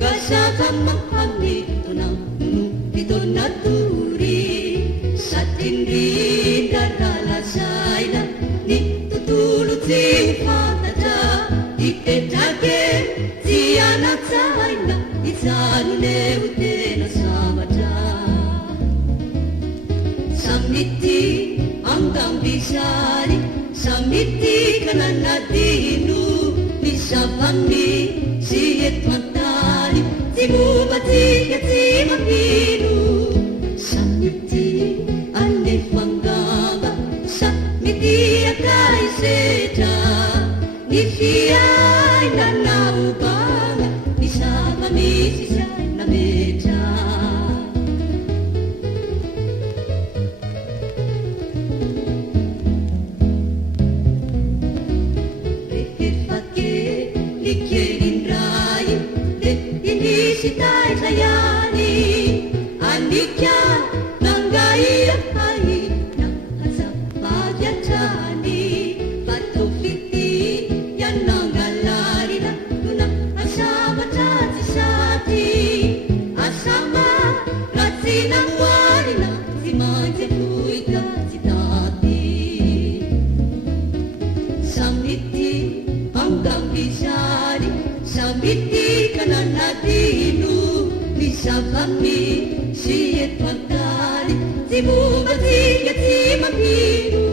kasama mahamito ng ito naturi sa tindi daralasay na nitutulog si Fatata itetake si anak say na isanune ute na samada samiti hanggang bisari samiti kanan natinu ni sabami siyet matali si bubati at si makinu samiti ane panggaba samiti akay seda ni siya'y nanaubang ni sabami siya'y nameda Sitai sayani andikya nangai hai nak asapagya chani patofiti yan nangalari na tuna asama chati sati asama ratsinang wari na si manje tuika si tati samiti hanggang bisari samiti kanan natinu ni sabami siyet pagdali si bubati at si makinu